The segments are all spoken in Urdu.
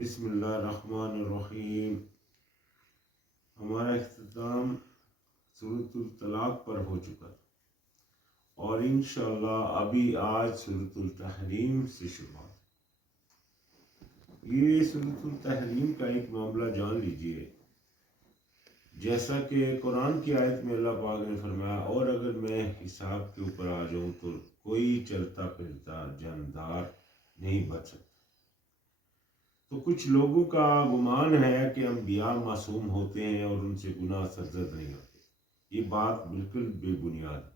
بسم اللہ الرحمن الرحیم۔ ہمارا اختتام سورۃ الطلاق پر ہو چکا اور انشاءاللہ ابھی آج سورۃ التحریم سے شروعات۔ یہ سورۃ التحریم کا ایک معاملہ جان لیجئے، جیسا کہ قرآن کی آیت میں اللہ پاک نے فرمایا، اور اگر میں حساب کے اوپر آ جاؤں تو کوئی چلتا پھرتا جاندار نہیں بچ سکتا۔ تو کچھ لوگوں کا گمان ہے کہ انبیاء معصوم ہوتے ہیں اور ان سے گناہ سرزد نہیں ہوتے۔ یہ بات بالکل بے بنیاد ہے،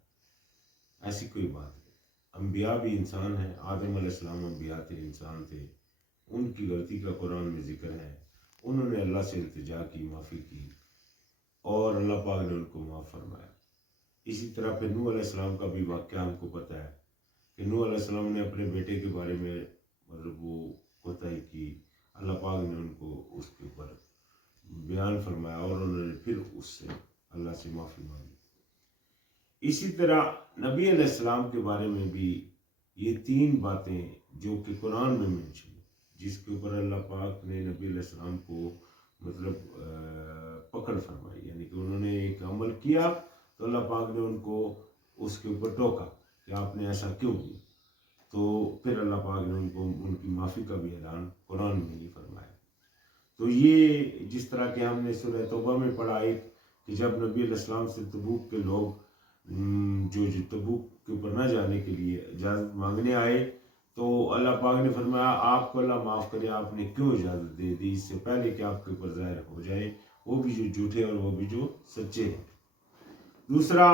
ایسی کوئی بات نہیں۔ انبیاء بھی انسان ہیں، آدم علیہ السلام انبیاء تھے، انسان تھے، ان کی غلطی کا قرآن میں ذکر ہے، انہوں نے اللہ سے التجا کی، معافی کی اور اللہ پاک نے ان کو معاف فرمایا۔ اسی طرح پھر نوح علیہ السلام کا بھی واقعہ ہم کو پتہ ہے کہ نوح علیہ السلام نے اپنے بیٹے کے بارے میں وہ کوتاہی کی، اللہ پاک نے ان کو اس کے اوپر بیان فرمایا اور انہوں نے پھر اس سے اللہ سے معافی مانگی۔ اسی طرح نبی علیہ السلام کے بارے میں بھی یہ تین باتیں جو کہ قرآن میں منشن ہے، جس کے اوپر اللہ پاک نے نبی علیہ السلام کو پکڑ فرمائی، یعنی کہ انہوں نے ایک عمل کیا تو اللہ پاک نے ان کو اس کے اوپر ٹوکا کہ آپ نے ایسا کیوں کیا، تو پھر اللہ پاک نے ان کو ان کی معافی کا بھی اعلان قرآن میں ہی فرمایا۔ تو یہ جس طرح کہ ہم نے سورہ توبہ میں پڑھا ہے کہ جب نبی علیہ السلام سے تبوک کے لوگ جو تبوک کے اوپر نہ جانے کے لیے اجازت مانگنے آئے تو اللہ پاک نے فرمایا آپ کو اللہ معاف کرے، آپ نے کیوں اجازت دے دی، اس سے پہلے کہ آپ کے اوپر ظاہر ہو جائے وہ بھی جو جھوٹے اور وہ بھی جو سچے ہیں۔ دوسرا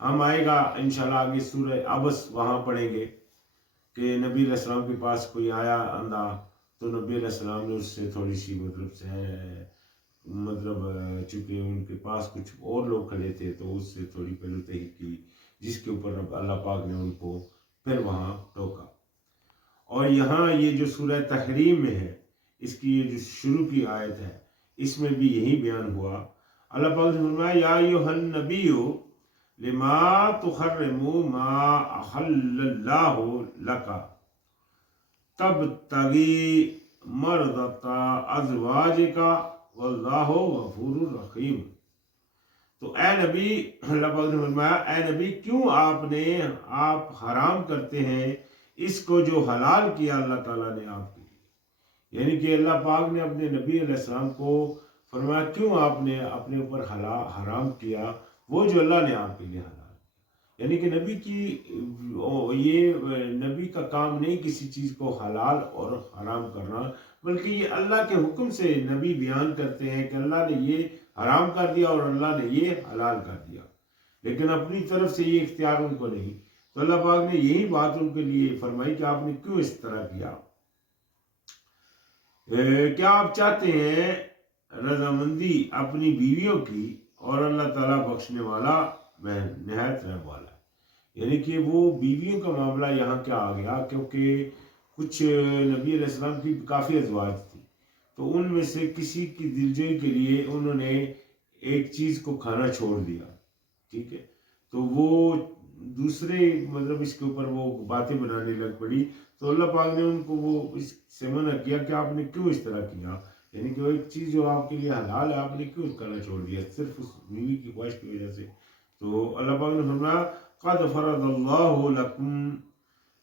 ہم آئے گا انشاءاللہ آگے سورہ عبس، وہاں پڑھیں گے کہ نبی علیہ السلام کے پاس کوئی آیا اندھا تو نبی علیہ السلام نے اس سے تھوڑی سی چونکہ ان کے پاس کچھ اور لوگ کھڑے تھے تو اس سے تھوڑی پہلوتہی کی، جس کے اوپر اللہ پاک نے ان کو پھر وہاں ٹوکا۔ اور یہاں یہ جو سورہ تحریم میں ہے، اس کی یہ جو شروع کی آیت ہے، اس میں بھی یہی بیان ہوا۔ اللہ پاک نے فرمایا یا ایھا النبی لما تحرم ما احل اللہ لک تبتغی مرضات ازواجک واللہ غفور رحیم۔ تو اے نبی، اللہ پاک نے فرمایا اے نبی کیوں آپ حرام کرتے ہیں اس کو جو حلال کیا اللہ تعالیٰ نے آپ کے لیے، یعنی کہ اللہ پاک نے اپنے نبی علیہ السلام کو فرمایا کیوں آپ نے اپنے اوپر حرام کیا وہ جو اللہ نے آپ کے لیے حلال کیا، یعنی کہ نبی کا کام نہیں کسی چیز کو حلال اور حرام کرنا، بلکہ یہ اللہ کے حکم سے نبی بیان کرتے ہیں کہ اللہ نے یہ حرام کر دیا اور اللہ نے یہ حلال کر دیا، لیکن اپنی طرف سے یہ اختیار ان کو نہیں۔ تو اللہ پاک نے یہی بات ان کے لیے فرمائی کہ آپ نے کیوں اس طرح کیا۔ کیا آپ چاہتے ہیں رضامندی اپنی بیویوں کی، اور اللہ تعالیٰ بخشنے والا نہایت رحم والا ہے، یعنی کہ وہ بیویوں کا معاملہ یہاں کیا آ گیا، کیونکہ کچھ نبی علیہ السلام کی کافی ازواج تھی، تو ان میں سے کسی کی دلجوئی کے لیے انہوں نے ایک چیز کو کھانا چھوڑ دیا، ٹھیک ہے، تو وہ دوسرے اس کے اوپر وہ باتیں بنانے لگ پڑی، تو اللہ پاک نے ان کو وہ اس سے منع کیا کہ آپ نے کیوں اس طرح کیا، یعنی کہ وہ ایک چیز جو آپ کے لیے حلال ہے آپ نے کیوں کھانا چھوڑ دیا صرف اس بیوی کی خواہش کی وجہ سے۔ تو اللہ پاک نے فرمایا قد فرض اللہ لکم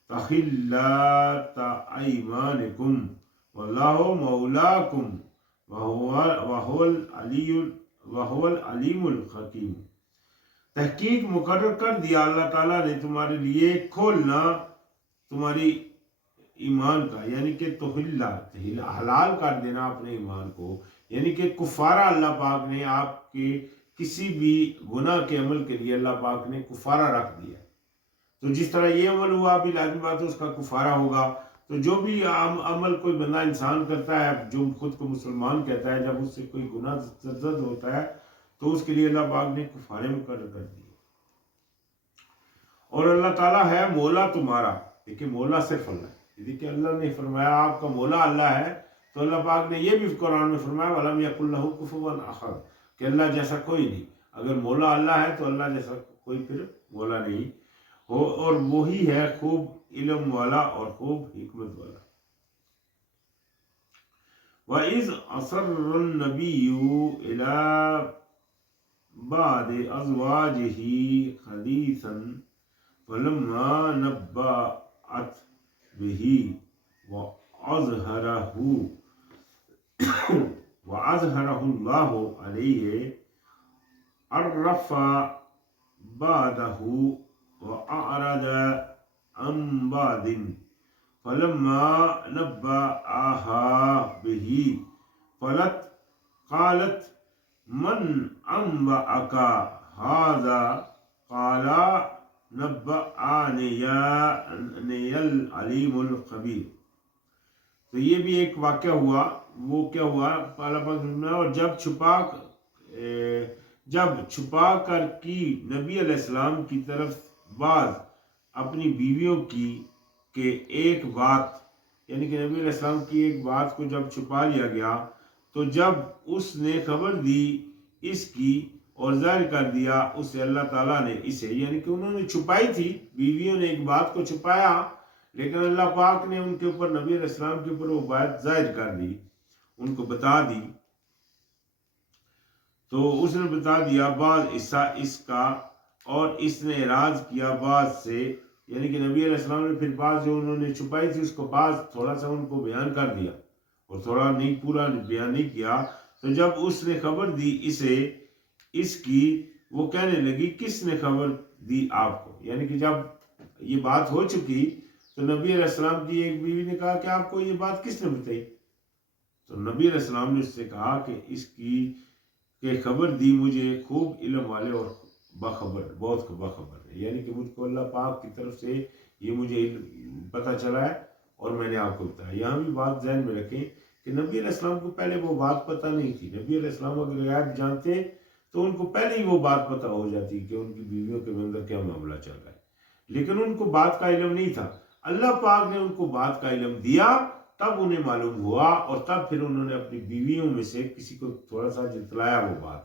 تحلات ایمانکم واللہ مولاکم وہو العلیم الحکیم۔ تحقیق مقرر کر دیا اللہ تعالیٰ نے تمہارے لیے کھولنا تمہاری ایمان کا، یعنی کہ حلال کر دینا اپنے ایمان کو، یعنی کہ کفارہ اللہ پاک نے آپ کے کسی بھی گناہ کے عمل کے لیے اللہ پاک نے کفارہ رکھ دیا، تو جس طرح یہ عمل ہوا بھی لازمی بات ہے اس کا کفارہ ہوگا۔ تو جو بھی عمل کوئی بندہ انسان کرتا ہے جو خود کو مسلمان کہتا ہے، جب اس سے کوئی گناہ سرزد ہوتا ہے تو اس کے لیے اللہ پاک نے کفارے مقرر کر دیے۔ اور اللہ تعالیٰ ہے مولا تمہارا، دیکھیں مولا صرف اللہ ہے، دیکھیں اللہ نے فرمایا آپ کا مولا اللہ ہے، تو اللہ پاک نے یہ بھی قرآن میں فرمایا وَلَمْ يَكُنْ لَهُ كُفُوًا أَحَدٌ کہ اللہ جیسا کوئی نہیں، اگر مولا اللہ ہے تو اللہ جیسا کوئی پھر مولا نہیں ہو، اور وہی ہے خوب علم والا اور خوب حکمت والا۔ وَإِذْ أَصَرَّ النَّبِيُّ إِلَى بَعْضِ أَزْوَاجِهِ حَدِيثًا فَلَمَّا نَبَّأَتْ بِهِ وَأَظْهَرَهُ اللَّهُ عَلَيْهِ عَرَّفَ بَعْضَهُ وَأَعْرَضَ عَنْ بَعْضٍ فَلَمَّا نَبَّأَهَا بِهِ قالت من أنبأك هذا قال نبأني العليم الخبير. تو یہ بھی ایک واقعہ ہوا. وہ کیا ہوا؟ اور جب چھپا کر کی نبی علیہ السلام کی طرف بعض اپنی بیویوں کی کہ ایک بات، یعنی کہ نبی علیہ السلام کی ایک بات کو جب چھپا لیا گیا، تو جب اس نے خبر دی اس کی اور ظاہر کر دیا اسے اللہ تعالیٰ نے اسے، یعنی کہ انہوں نے چھپائی تھی، بیویوں نے ایک بات کو چھپایا، لیکن اللہ پاک نے ان کے اوپر، نبی علیہ السلام کے اوپر وہ بات ظاہر کر دی، ان کو بتا دی. تو اس نے بتا دیا بعض حصہ اس کا، اور اس نے اعراض کیا بعض سے، یعنی کہ نبی علیہ السلام نے پھر بعض جو انہوں نے چھپائی تھی اس کو بعض تھوڑا سا ان کو بیان کر دیا اور تھوڑا نہیں، پورا بیان نہیں کیا. تو جب اس نے خبر دی اسے اس کی، وہ کہنے لگی کس نے خبر دی آپ کو، یعنی کہ جب یہ بات ہو چکی تو نبی علیہ السلام کی ایک بیوی نے کہا کہ آپ کو یہ بات کس نے بتائی؟ تو نبی علیہ السلام نے اس سے کہا کہ اس کی کہ خبر دی مجھے خوب علم والے اور باخبر، بہت باخبر ہے، یعنی کہ مجھ کو اللہ پاک کی طرف سے یہ مجھے پتہ چلا ہے اور میں نے آپ کو بتایا. یہاں بھی بات ذہن میں رکھیں کہ نبی علیہ السلام کو پہلے وہ بات پتہ نہیں تھی. نبی علیہ السلام اگر غیب جانتے تو ان کو پہلے ہی وہ بات پتہ ہو جاتی کہ ان کی بیویوں کے اندر کیا معاملہ چل رہا ہے، لیکن ان کو بات کا علم نہیں تھا. اللہ پاک نے ان کو بات کا علم دیا، تب انہیں معلوم ہوا، اور تب پھر انہوں نے اپنی بیویوں میں سے کسی کو تھوڑا سا جتلایا وہ بات.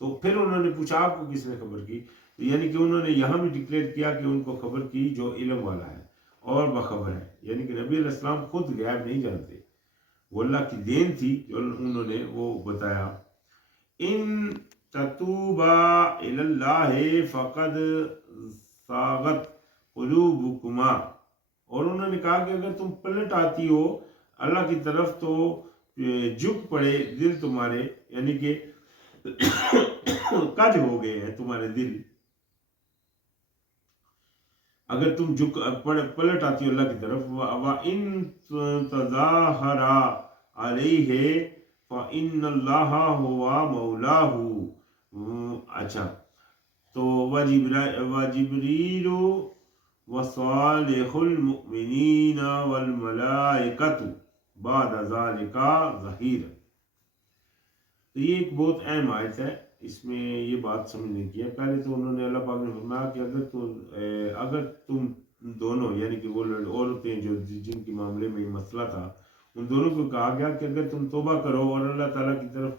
تو پھر انہوں نے پوچھا آپ کو کس نے خبر کی، یعنی کہ انہوں نے یہاں بھی ڈکلیئر کیا کہ ان کو خبر کی جو علم والا ہے اور باخبر ہے، یعنی کہ نبی علیہ السلام خود غیب نہیں جانتے، وہ اللہ کی دین تھی جو انہوں نے وہ بتایا. ان تتوبا الی اللہ فقد صاغت قلوبکما، اور انہوں نے کہا کہ اگر تم پلٹ آتی ہو اللہ کی طرف تو جھک پڑے دل تمہارے، یعنی کہ کج ہو گئے ہیں تمہارے دل. اگر تم پلٹ آتی ہو اللہ کی طرف. وَإِن تَظَاهَرَ عَلَيْهِ فَإِنَّ اللَّهَ هُوَ مَوْلَاهُ. اچھا، تو وَجِبْرِيلُ وَصَالِحُ الْمُؤْمِنِينَ وَالْمَلَائِكَةُ بَعْدَ ذَلِكَ ظَهِيرٌ. تو یہ ایک بہت اہم آیت ہے، اس میں یہ بات سمجھنے کی ہے. پہلے تو انہوں نے اللہ پاک نے فرمایا کہ اگر تم دونوں، یعنی کہ وہ عورتیں جو جن کے معاملے میں مسئلہ تھا، ان دونوں کو کہا گیا کہ اگر تم توبہ کرو اور اللہ تعالیٰ کی طرف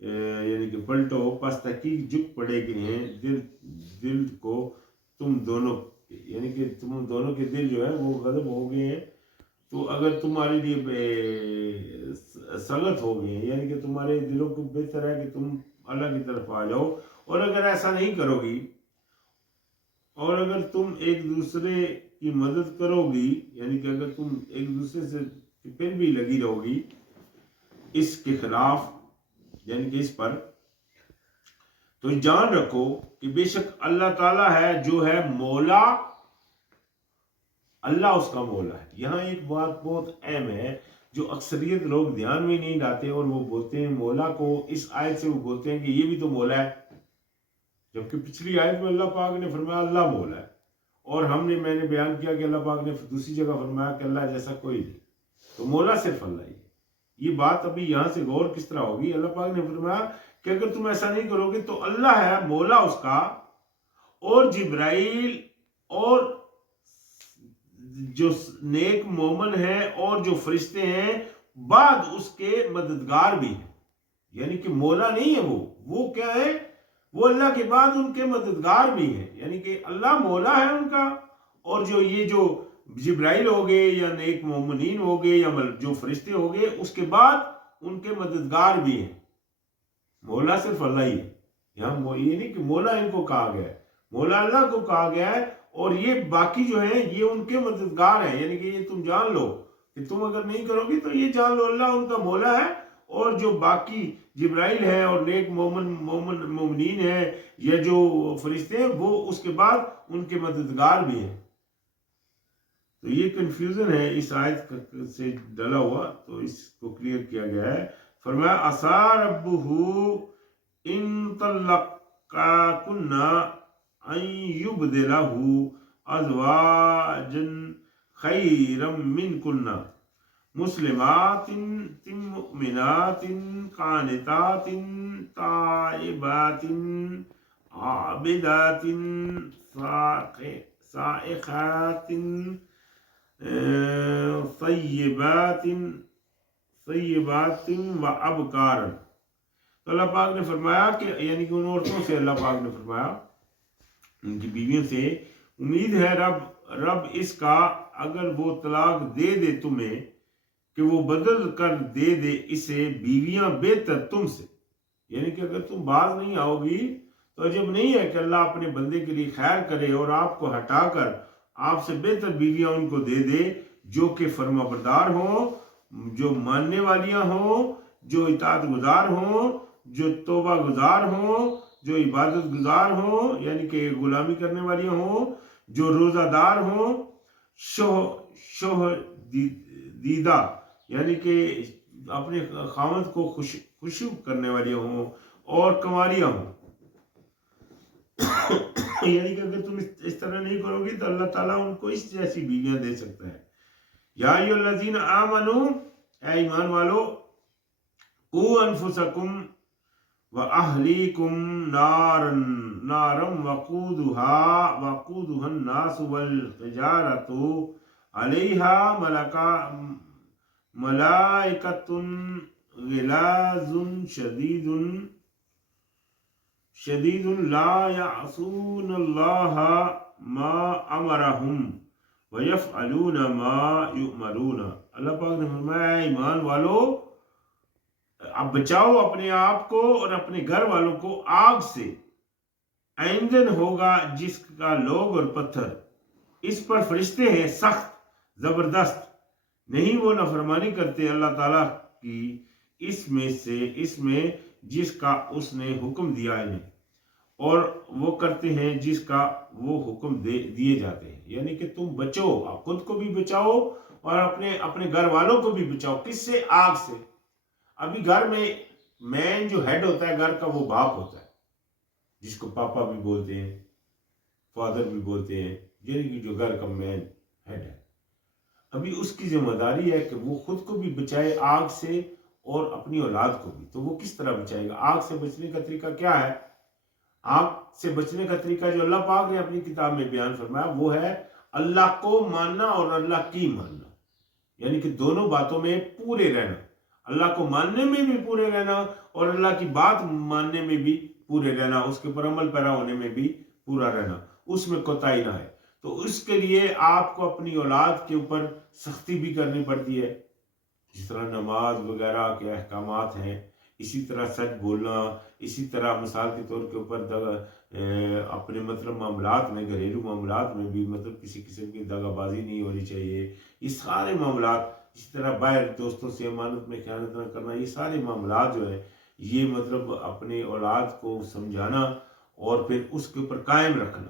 یعنی کہ پلٹو، پس تحقیق جھک پڑے گئے ہیں دل کو تم دونوں، یعنی کہ تم دونوں کے دل جو ہے وہ غضب ہو گئے ہیں. تو اگر تمہارے لیے سخت ہو گئے ہیں، یعنی کہ تمہارے دلوں کو بہتر ہے کہ تم اللہ کی طرف آ جاؤ، اور اگر ایسا نہیں کرو گی اور اگر تم ایک دوسرے کی مدد کرو گی، یعنی کہ اگر تم ایک دوسرے سے پھر بھی لگی رہو گی اس کے خلاف، یعنی کہ اس پر، تو جان رکھو کہ بے شک اللہ تعالیٰ ہے جو ہے مولا، اللہ اس کا مولا ہے. یہاں ایک بات بہت اہم ہے جو اکثریت لوگ دھیان میں نہیں لاتے، اور وہ بولتے ہیں مولا کو، اس آیت سے وہ بولتے ہیں کہ یہ بھی تو مولا ہے، جبکہ پچھلی آیت میں اللہ پاک نے فرمایا اللہ مولا ہے، اور میں نے بیان کیا کہ اللہ پاک نے دوسری جگہ فرمایا کہ اللہ جیسا کوئی نہیں. تو مولا صرف اللہ ہی ہے. یہ بات ابھی یہاں سے غور کس طرح ہوگی؟ اللہ پاک نے فرمایا کہ اگر تم ایسا نہیں کرو گے تو اللہ ہے مولا اس کا، اور جبرائیل اور جو نیک مومن ہیں اور جو فرشتے ہیں بعد اس کے مددگار بھی ہیں. یعنی کہ مولا نہیں ہے وہ کیا ہے؟ وہ اللہ کے بعد ان کے مددگار بھی ہیں، یعنی کہ اللہ مولا ہے ان کا، اور جو یہ جو جبرائیل ہو گئے یا نیک مومنین ہو گئے یا جو فرشتے ہو گئے، اس کے بعد ان کے مددگار بھی ہیں. مولا صرف اللہ ہی ہے. یہاں یہ نہیں کہ مولا ان کو کہا گیا ہے، مولا اللہ کو کہا گیا ہے، اور یہ باقی جو ہیں یہ ان کے مددگار ہیں. یعنی کہ یہ تم جان لو کہ تم اگر نہیں کرو گی تو یہ جان لو اللہ ان کا مولا ہے، اور جو باقی جبرائیل ہے اور نیک مومنین ہیں یا جو فرشتے ہیں وہ اس کے بعد ان کے مددگار بھی ہیں. تو یہ کنفیوژن ہے اس آیت سے ڈلا ہوا، تو اس کو کلیئر کیا گیا ہے. فرمایا عسیٰ ربہ ان طلقاکن ان یبدلہ ازواجا خیرا منکن مسلمات مؤمنات قانتات تائبات عابدات سائحات طیبات و ابکار. تو اللہ پاک نے فرمایا کہ یعنی کہ ان عورتوں سے اللہ پاک نے فرمایا، ان کی بیویوں سے، امید ہے رب اس کا اگر وہ طلاق دے دے تمہیں کہ وہ بدل کر دے دے اسے بیویاں بہتر تم سے. یعنی کہ اگر تم باز نہیں آؤ گی تو عجب نہیں ہے کہ اللہ اپنے بندے کے لیے خیر کرے اور آپ کو ہٹا کر آپ سے بہتر بیویاں ان کو دے دے، جو کہ فرما بردار ہوں، جو ماننے والیاں ہوں، جو اطاعت گزار ہوں، جو توبہ گزار ہوں، جو عبادت گزار ہوں یعنی کہ غلامی کرنے والیاں ہوں، جو روزہ دار ہوں، شوہر دیدہ یعنی کہ اپنے خاوند کو خوشی کرنے والی ہوں، اور کنواریاں ہوں. یعنی کہ اگر تم اس طرح نہیں کرو گی تو اللہ تعالیٰ ان کو اس جیسی بیویاں دے سکتا ہے. یا ایھا الذین آمنوا، اے ایمان والو، قوا انفسکم واہلیکم نارا وقودها الناس والحجارۃ علیہا ملائکۃ غلاظ شدید لا یعصون اللہ ما امرہم ویفعلون ما یؤمرون. اللہ پاک نے فرمایا اے ایمان والو، اب بچاؤ اپنے آپ کو اور اپنے گھر والوں کو آگ سے. ایندھن ہوگا جس کا لوگ اور پتھر، اس پر فرشتے ہیں سخت زبردست، نہیں وہ نافرمانی کرتے اللہ تعالیٰ کی اس میں جس کا اس نے حکم دیا انہیں، اور وہ کرتے ہیں جس کا وہ حکم دیے جاتے ہیں. یعنی کہ تم بچو، خود کو بھی بچاؤ اور اپنے گھر والوں کو بھی بچاؤ. کس سے؟ آگ سے. ابھی گھر میں مین جو ہیڈ ہوتا ہے گھر کا وہ باپ ہوتا ہے، جس کو پاپا بھی بولتے ہیں، فادر بھی بولتے ہیں، یعنی کہ جو گھر کا مین ہیڈ ہے. ابھی اس کی ذمہ داری ہے کہ وہ خود کو بھی بچائے آگ سے اور اپنی اولاد کو بھی. تو وہ کس طرح بچائے گا؟ آگ سے بچنے کا طریقہ کیا ہے؟ آگ سے بچنے کا طریقہ جو اللہ پاک نے اپنی کتاب میں بیان فرمایا وہ ہے اللہ کو ماننا اور اللہ کی ماننا. یعنی کہ دونوں باتوں میں پورے رہنا، اللہ کو ماننے میں بھی پورے رہنا اور اللہ کی بات ماننے میں بھی پورے رہنا، اس کے پر عمل پیرا ہونے میں بھی پورا رہنا، اس میں کوتاہی نہ ہے. تو اس کے لیے آپ کو اپنی اولاد کے اوپر سختی بھی کرنی پڑتی ہے، جس طرح نماز وغیرہ کے احکامات ہیں، اسی طرح سچ بولنا، اسی طرح مثال کے طور کے اوپر اپنے مطلب معاملات میں، گھریلو معاملات میں بھی مطلب کسی قسم کی دغا بازی نہیں ہونی چاہیے. یہ سارے معاملات، اسی طرح باہر دوستوں سے امانت میں خیانت نہ کرنا، یہ سارے معاملات جو ہیں یہ مطلب اپنے اولاد کو سمجھانا اور پھر اس کے اوپر قائم رکھنا،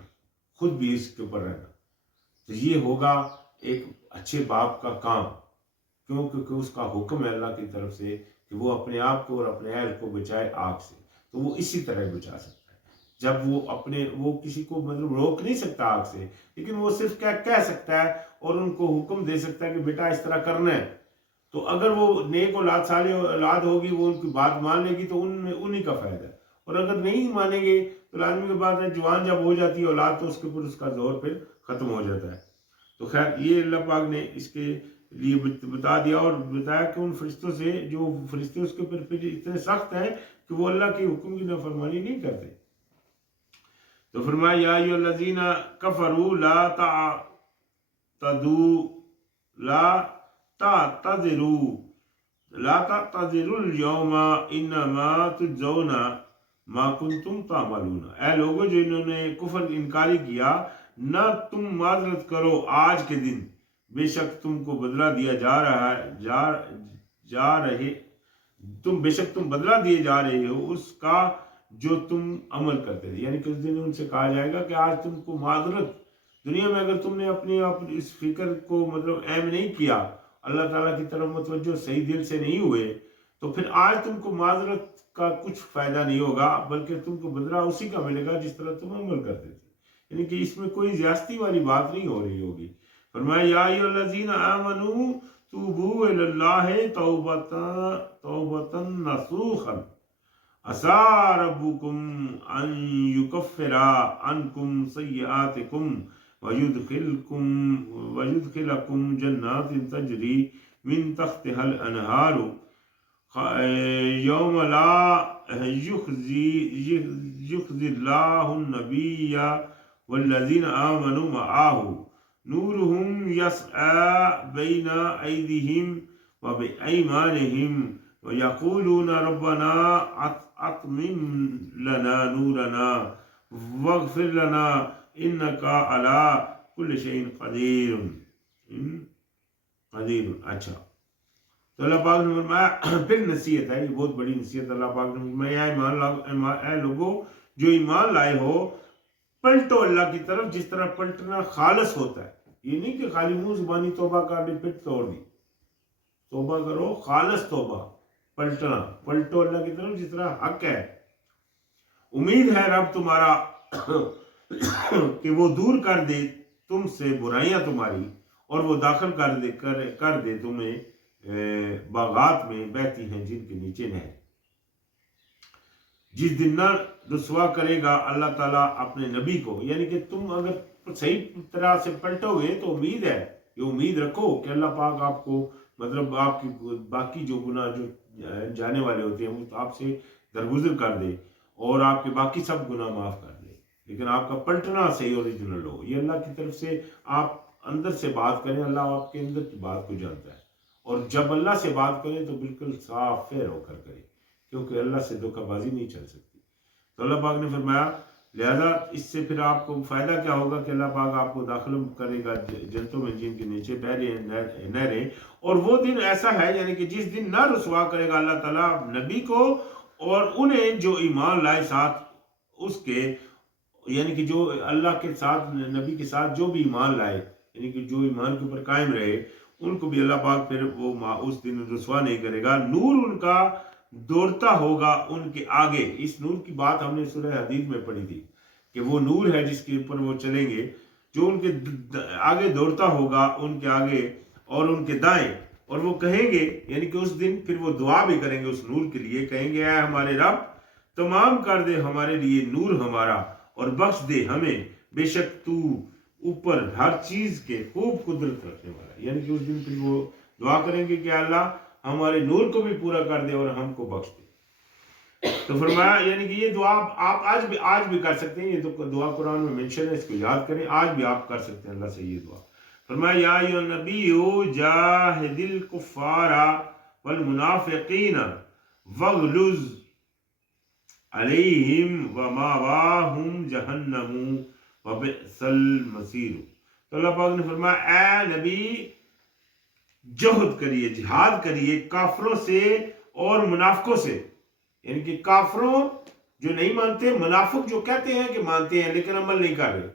خود بھی اس کے اوپر رہنا. تو یہ ہوگا ایک اچھے باپ کا کام، کیونکہ اس کا حکم ہے اللہ کی طرف سے کہ وہ اپنے آپ کو اور اپنے اہل کو بچائے آگ سے. تو وہ اسی طرح بچا سکتا ہے جب وہ کسی کو مطلب روک نہیں سکتا آگ سے، لیکن وہ صرف کہہ سکتا ہے اور ان کو حکم دے سکتا ہے کہ بیٹا اس طرح کرنا ہے. تو اگر وہ نیک اولاد صالح اولاد ہوگی، وہ ان کی بات مان لے گی تو انہی کا فائدہ ہے. اور اگر نہیں مانیں گے تو لازمی کے بعد جوان جب ہو جاتی ہے اولاد تو اس کے اوپر اس کا زور پھر ختم ہو جاتا ہے. تو خیر یہ اللہ پاک نے اس کے لیے بتا دیا اور بتایا کہ ان فرشتوں سے، جو فرشتے اس کے اوپر پھر اتنے سخت ہیں کہ وہ اللہ کے حکم کی نافرمانی نہیں کرتے. تو فرمایا یا ایھا الذین کفروا لا تعتذروا، لا تعتذروا اليوم انما تجزون ما کنتم تعملون، اے لوگوں جو انہوں نے کفر انکاری کیا، نہ تم معذرت کرو آج کے دن، بے شک تم کو بدلہ دیا جا رہا ہے، جا رہے تم بے شک تم بدلہ دیے جا رہے ہو اس کا جو تم عمل کرتے تھے. یعنی کہ اس دن ان سے کہا جائے گا کہ آج تم کو معذرت، دنیا میں اگر تم نے اپنی اس فکر کو مطلب اہم نہیں کیا، اللہ تعالیٰ کی طرف متوجہ صحیح دل سے نہیں ہوئے، تو پھر آج تم کو معذرت کا کچھ فائدہ نہیں ہوگا، بلکہ تم کو بدلہ اسی کا ملے گا جس طرح تم عمل کرتے تھے. یعنی کہ اس میں کوئی زیادتی والی بات نہیں ہو رہی ہوگی. فرمایا یا ایھا الذین آمنوا توبوا الی اللہ توبۃ نصوحا عسى ربكم ان يكفر عنكم سیئاتکم ويدخلكم جنات تجری من تحتها الانہار یوم لا یخزی اللہ النبی والذین آمنوا معه نورهم يسعى بين أيديهم وبأيمانهم ويقولون ربنا أتمم لنا نورنا واغفر لنا إنك على كل شيء قدیر. اچھا، تو اللہ پاک نے فرمایا پھر نصیحت ہے، یہ بہت بڑی نصیحت. اللہ پاک نے فرمایا اے لوگو جو ایمان لائے ہو، پلٹو اللہ کی طرف جس طرح پلٹنا خالص ہوتا ہے. یہ نہیں کہ خالی منہ زبانی توبہ کر دی پھر توڑ دی. توبہ کرو خالص توبہ، پلٹو اللہ کی طرف جس طرح حق ہے. امید ہے رب تمہارا کہ وہ دور کر دے تم سے برائیاں تمہاری، اور وہ داخل کر دے تمہیں باغات میں بہتی ہیں جن کے نیچے نہر. جس دن نہ رسوا کرے گا اللہ تعالیٰ اپنے نبی کو. یعنی کہ تم اگر صحیح طرح سے پلٹو گے تو امید ہے، یہ امید رکھو کہ اللہ پاک آپ کو مطلب آپ کی باقی جو گناہ جو جانے والے ہوتے ہیں وہ آپ سے درگزر کر دے اور آپ کے باقی سب گناہ معاف کر دے. لیکن آپ کا پلٹنا صحیح اوریجنل ہو. یہ اللہ کی طرف سے آپ اندر سے بات کریں، اللہ آپ کے اندر کی بات کو جانتا ہے. اور جب اللہ سے بات کریں تو بالکل صاف فیر ہو کر کریں، کیونکہ اللہ سے دھوکہ بازی نہیں چل سکتی. تو اللہ پاک نے فرمایا لہذا اس سے پھر آپ کو فائدہ کیا ہوگا کہ اللہ پاک آپ کو داخل کرے گا جنتوں میں جن کے نیچے بہ رہے نہریں. اور وہ دن ایسا ہے یعنی کہ جس دن نہ رسوا کرے گا اللہ تعالیٰ نبی کو اور انہیں جو ایمان لائے ساتھ اس کے، یعنی کہ جو اللہ کے ساتھ نبی کے ساتھ جو بھی ایمان لائے، یعنی کہ جو ایمان کے اوپر قائم رہے، ان کو بھی اللہ پاک پھر وہ اس دن رسوا نہیں کرے گا. نور ان کا دوڑتا ہوگا ان کے آگے. اس نور کی بات ہم نے سورہ حدید میں پڑھی تھی کہ وہ نور ہے جس کے اوپر وہ چلیں گے، جو ان کے آگے دوڑتا ہوگا ان کے آگے اور ان کے دائیں. اور وہ کہیں گے، یعنی کہ اس دن پھر وہ دعا بھی کریں گے اس نور کے لیے، کہیں گے اے ہمارے رب تمام کر دے ہمارے لیے نور ہمارا اور بخش دے ہمیں، بے شک تو اوپر ہر چیز کے خوب قدرت رکھنے والا. یعنی کہ اس دن پھر وہ دعا کریں گے کہ اللہ ہمارے نور کو بھی پورا کر دے اور ہم کو بخش دے. تو فرمایا یعنی کہ یہ دعا آپ آج بھی کر سکتے ہیں. یہ تو دعا قرآن میں منشن ہے، اس کو یاد کریں. آج بھی آپ کر سکتے ہیں اللہ سے یہ دعا. فرمایا یا ایھا النبی جاہد الکفار والمنافقین واغلظ علیہم ومأواہم جہنم وبئس المصیر. تو اللہ پاک نے فرمایا اے نبی جہد کریے، جہاد کریے کافروں سے اور منافقوں سے. یعنی کہ کافروں جو نہیں مانتے، منافق جو کہتے ہیں کہ مانتے ہیں لیکن عمل نہیں کر رہے،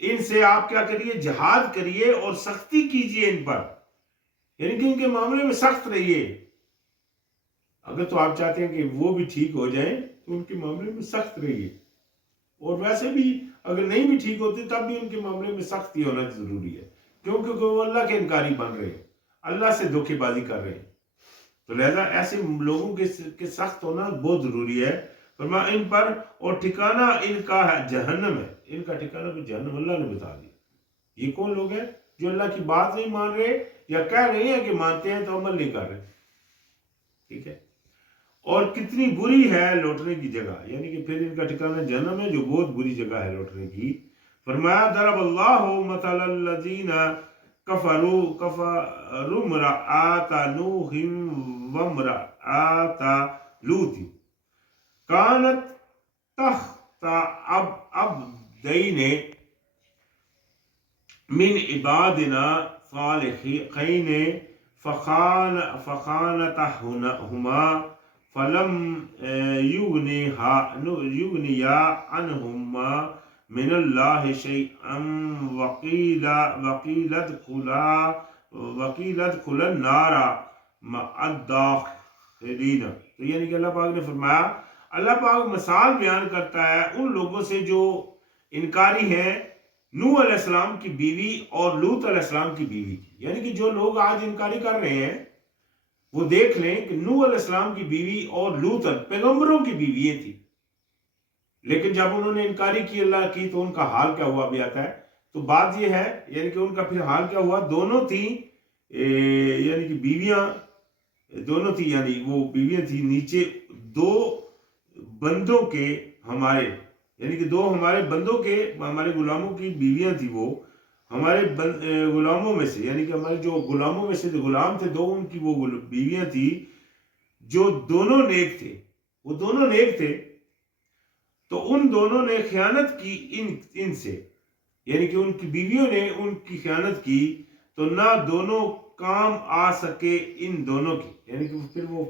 ان سے آپ کیا کریے؟ جہاد کریے اور سختی کیجیے ان پر. یعنی کہ ان کے معاملے میں سخت رہیے. اگر تو آپ چاہتے ہیں کہ وہ بھی ٹھیک ہو جائیں تو ان کے معاملے میں سخت رہیے، اور ویسے بھی اگر نہیں بھی ٹھیک ہوتے تب بھی ان کے معاملے میں سختی ہونا ضروری ہے، کیونکہ وہ اللہ کے انکاری بن رہے ہیں، اللہ سے دھوکے بازی کر رہے ہیں. تو لہذا ایسے لوگوں کے سخت ہونا بہت ضروری ہے. فرمایا ان پر اور ٹھکانہ ان کا ہے جہنم ہے. ان کا ٹھکانہ بھی جہنم. اللہ نے بتا دیا. یہ کون لوگ ہیں؟ جو اللہ کی بات نہیں مان رہے یا کہہ رہے ہیں کہ مانتے ہیں تو عمل نہیں کر رہے. ٹھیک ہے. اور کتنی بری ہے لوٹنے کی جگہ، یعنی کہ پھر ان کا ٹھکانہ جہنم ہے جو بہت بری جگہ ہے لوٹنے کی. فرمایا ضرب اللہ مثل الذین کفروا امرأۃ نوح وامرأۃ لوط کانت تحت عبدین من عبادنا صالحین فخانتهما فلم یغنیا عنہما من اللہ شیئا وقیل ادخلا النار مع الداخلین. تو یعنی کہ اللہ پاک نے فرمایا، اللہ پاک مثال بیان کرتا ہے ان لوگوں سے جو انکاری ہیں نوح علیہ السلام کی بیوی اور لوط علیہ السلام کی بیوی کی. یعنی کہ جو لوگ آج انکاری کر رہے ہیں وہ دیکھ لیں کہ نوح علیہ السلام کی بیوی اور لوط پیغمبروں کی بیویاں تھیں، لیکن جب انہوں نے انکاری کی اللہ کی تو ان کا حال کیا ہوا بھی آتا ہے. تو بات یہ ہے یعنی کہ ان کا پھر حال کیا ہوا، دونوں تھیں یعنی کہ بیویاں دونوں تھی، یعنی وہ بیویاں تھی نیچے دو بندوں کے ہمارے، یعنی کہ دو ہمارے بندوں کے ہمارے غلاموں کی بیویاں تھی، وہ ہمارے غلاموں میں سے، یعنی کہ ہمارے جو غلاموں میں سے غلام تھے دو، ان کی وہ بیویاں تھی جو دونوں نیک تھے، وہ دونوں نیک تھے. تو ان دونوں نے خیانت کی ان سے، یعنی کہ ان کی بیویوں نے ان کی خیانت کی تو نہ دونوں کام آ سکے ان دونوں کی، یعنی کہ پھر وہ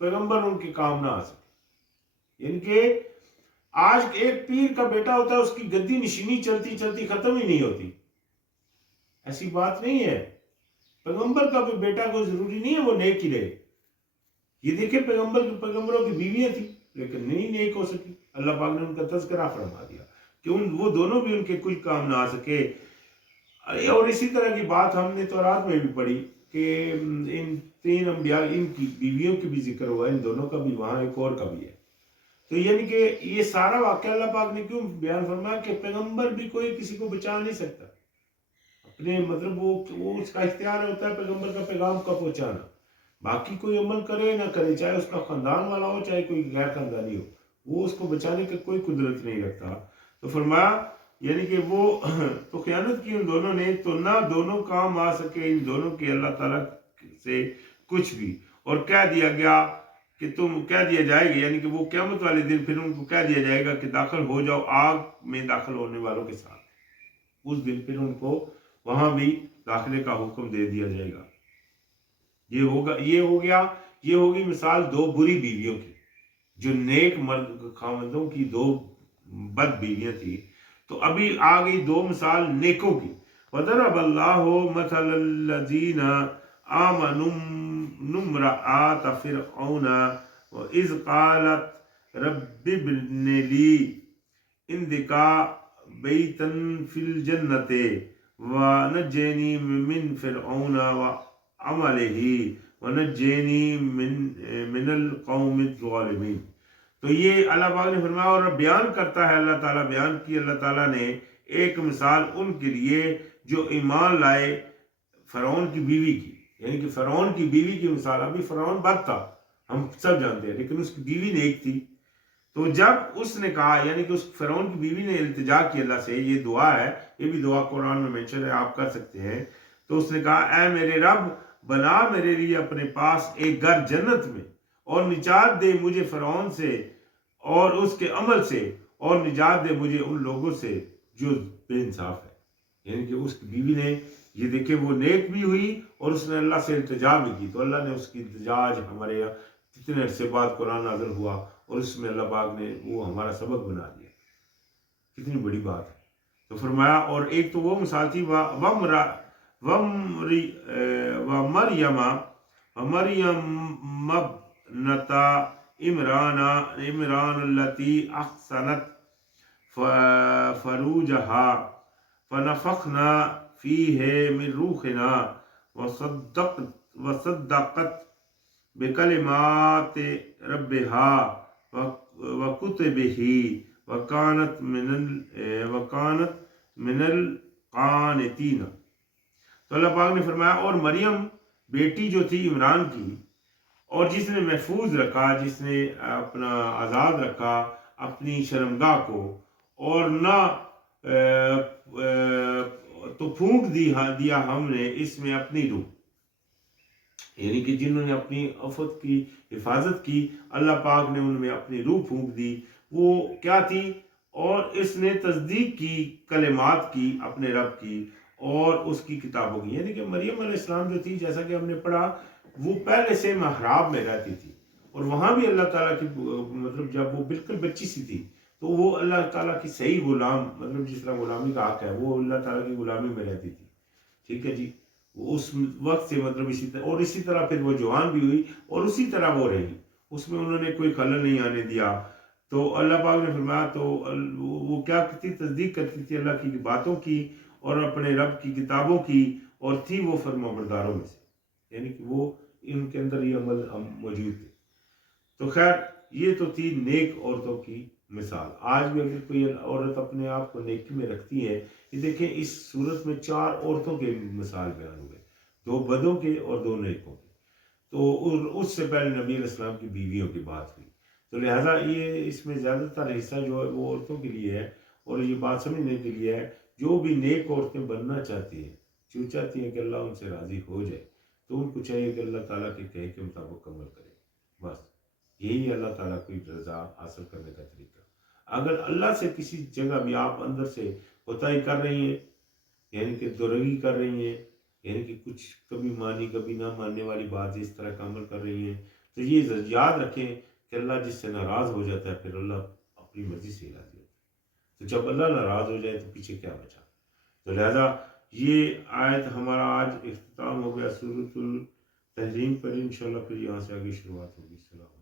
پیغمبر ان کے کام نہ آ سکے. یعنی کہ آج ایک پیر کا بیٹا ہوتا ہے، اس کی گدی نشینی چلتی چلتی ختم ہی نہیں ہوتی، ایسی بات نہیں ہے. پیغمبر کا بھی بیٹا کوئی ضروری نہیں ہے وہ نیک ہی رہے. یہ دیکھیں پیغمبروں کی بیویاں تھی لیکن نہیں نیک ہو سکی. اللہ پاک نے ان کا تذکرہ فرما دیا کہ وہ دونوں بھی ان کے کچھ کام نہ آ سکے. اور اسی طرح کی بات ہم نے تورات میں بھی پڑھی کہ ان تین انبیاء ان کی بیویوں کی بھی ذکر ہوا، ان دونوں کا بھی، وہاں ایک اور کا بھی ہے. تو یعنی کہ یہ سارا واقعہ اللہ پاک نے کیوں بیان فرمایا کہ پیغمبر بھی کوئی کسی کو بچا نہیں سکتا اپنے، مطلب وہ اس کا اختیار ہوتا ہے پیغمبر کا پیغام کا پہنچانا. باقی کوئی عمل کرے نہ کرے، چاہے اس کا خاندان والا ہو چاہے کوئی غیر خاندانی ہو، وہ اس کو بچانے کی کوئی قدرت نہیں رکھتا. تو فرمایا یعنی کہ وہ تو خیانت کی ان دونوں نے تو نہ دونوں کام آ سکے ان دونوں کے اللہ تعالیٰ سے کچھ بھی. اور کہہ دیا گیا کہ تم کہہ دیا جائے گا، یعنی کہ وہ قیامت والے دن پھر ان کو کہہ دیا جائے گا کہ داخل ہو جاؤ آگ میں داخل ہونے والوں کے ساتھ. اس دن پھر ان کو وہاں بھی داخلے کا حکم دے دیا جائے گا. یہ ہوگی مثال دو بری بیویوں کی، جو نیک مرد خاوندوں کی دو بد بیویاں تھی. تو ابھی آ گئی دو مثال نیکوں کی. وَضَرَبَ اللَّهُ مَثَلَ الَّذِينَ آمَنُوا امْرَأَتَ فِرْعَوْنَ وَإِذْ قَالَتْ رَبِّ ابْنِ لِي عِندَكَ بَيْتًا فِي الْجَنَّةِ وَنَجِّنِي مِنْ فِرْعَوْنَ وَعَمَلِهِ وَنَجِّنِي مِنَ الْقَوْمِ الظَّالِمِينَ. تو یہ اللہ پاک نے فرمایا اور بیان کرتا ہے اللہ تعالیٰ، بیان کی اللہ تعالیٰ نے ایک مثال ان کے لیے جو ایمان لائے فرعون کی بیوی کی. یعنی کہ فرعون کی بیوی کی مثال، ابھی فرعون بد تھا ہم سب جانتے ہیں، لیکن اس کی بیوی نیک تھی. تو جب اس نے کہا، یعنی کہ اس فرعون کی بیوی نے التجا کی اللہ سے، یہ دعا ہے، یہ بھی دعا قرآن میں مینشن ہے، آپ کر سکتے ہیں. تو اس نے کہا اے میرے رب بنا میرے لیے اپنے پاس ایک گھر جنت میں اور نجات دے مجھے فرعون سے اور اس کے عمل سے، اور نجات دے مجھے ان لوگوں سے جو بے انصاف ہے. یعنی کہ اس کی بیوی نے یہ دیکھے وہ نیک بھی ہوئی اور اس نے اللہ سے التجا بھی کی، تو اللہ نے اس کی التجا ہمارے یہاں کتنے عرصے بعد قرآن نازل ہوا اور اس میں اللہ پاک نے وہ ہمارا سبق بنا دیا. کتنی بڑی بات ہے. تو فرمایا اور ایک تو وہ مثال تھی وَمَرْيَمَ ابْنَتَ عمران التي احسنت فروجها فنفخنا فيه من روحنا وصدقت بكلمات ربها وكتبه وكانت من القانتين. تو اللہ پاک نے فرمایا اور مریم بیٹی جو تھی عمران کی، اور جس نے محفوظ رکھا، جس نے اپنا آزاد رکھا اپنی شرمگاہ کو، اور نہ تو پھونک دیا ہم نے اس میں اپنی روح، یعنی کہ جنہوں نے اپنی عفت کی حفاظت کی، اللہ پاک نے ان میں اپنی روح پھونک دی۔ وہ کیا تھی؟ اور اس نے تصدیق کی کلمات کی اپنے رب کی اور اس کی کتابوں کی، یعنی کہ مریم علیہ السلام جو تھی، جیسا کہ ہم نے پڑھا، وہ پہلے سے محراب میں رہتی تھی، اور وہاں بھی اللہ تعالیٰ کی مطلب جب وہ بالکل بچی سی تھی تو وہ اللہ تعالیٰ کی صحیح غلام، مطلب جس طرح غلامی کا حق ہے، وہ اللہ تعالیٰ کی غلامی میں رہتی تھی، ٹھیک ہے جی۔ اس وقت سے مطلب اسی طرح، اور اسی طرح پھر وہ جوان بھی ہوئی اور اسی طرح وہ رہی، اس میں انہوں نے کوئی خلل نہیں آنے دیا۔ تو اللہ پاک نے فرمایا، تو وہ کیا کرتی؟ تصدیق کرتی تھی اللہ کی باتوں کی اور اپنے رب کی کتابوں کی، اور تھی وہ فرمانبرداروں میں سے، یعنی کہ وہ ان کے اندر یہ عمل موجود تھے۔ تو خیر، یہ تو تھی نیک عورتوں کی مثال۔ آج بھی اگر کوئی عورت اپنے آپ کو نیکی میں رکھتی ہے، یہ دیکھیں اس صورت میں 4 عورتوں کے مثال بیان ہوئے، 2 بدوں کے اور 2 نیکوں کے۔ تو اس سے پہلے نبی علیہ السلام کی بیویوں کی بات ہوئی، تو لہٰذا یہ اس میں زیادہ تر حصہ جو ہے وہ عورتوں کے لیے ہے، اور یہ بات سمجھنے کے لیے ہے، جو بھی نیک عورتیں بننا چاہتی ہیں، جو چاہتی ہیں کہ اللہ ان سے راضی ہو جائے، تو ان کو چاہیے کہ اللہ تعالیٰ کے کہے کے مطابق عمل کرے، بس یہی اللہ تعالیٰ کی رضا حاصل کرنے کا طریقہ۔ اگر اللہ سے کسی جگہ بھی آپ اندر سے کوتاہی کر رہی ہیں، یعنی کہ درگی کر رہی ہیں، یعنی کہ کچھ کبھی مانی کبھی نہ ماننے والی بات اس طرح کا عمل کر رہی ہیں، تو یہ یاد رکھیں کہ اللہ جس سے ناراض ہو جاتا ہے پھر اللہ اپنی مرضی سے راضی ہوتا ہے، تو جب اللہ ناراض ہو جائے تو پیچھے کیا بچا؟ تو لہذا یہ آیت ہمارا آج اختتام ہو گیا سورۃ التحریم پر، انشاءاللہ پھر یہاں سے آگے شروعات ہوگی۔ السلام۔